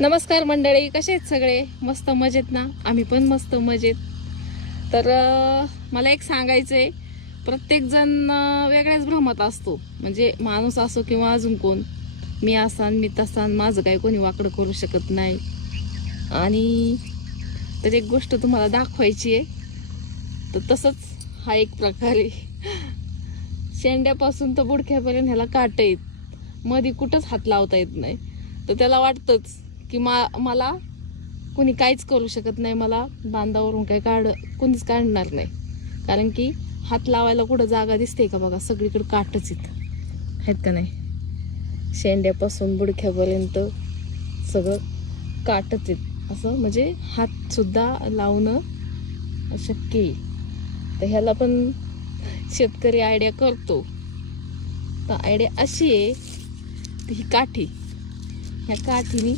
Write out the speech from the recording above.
नमस्कार मंडळी, कसे आहेत सगळे? मस्त मजेत ना? आम्ही पण मस्त मजेत. तर मला एक सांगायचं आहे, प्रत्येकजण वेगळ्याच भ्रमात असतो. म्हणजे माणूस असो किंवा अजून कोण, मी असान मी तसान, माझं काही कोणी वाकडं करू शकत नाही. आणि तर एक गोष्ट तुम्हाला दाखवायची आहे. तर तसंच हा एक प्रकार आहे. शेंड्यापासून तर बुडक्यापर्यंत ह्याला काट आहेत, मध्ये कुठंच हात लावता येत नाही. तर त्याला वाटतंच की मला कोणी काहीच करू शकत नाही, मला बांधावरून काही कोणीच काढणार नाही. कारण की हात लावायला कुठं जागा दिसते का? बघा, सगळीकडे काटच आहेत का नाही? शेंड्यापासून बुडक्यापर्यंत सगळं काटच आहेत. असं म्हणजे हात सुद्धा लावणं अशक्य आहे. तर ह्याला पण शेतकरी आयडिया करतो. तर आयडिया अशी आहे, ही काठी, ह्या काठीने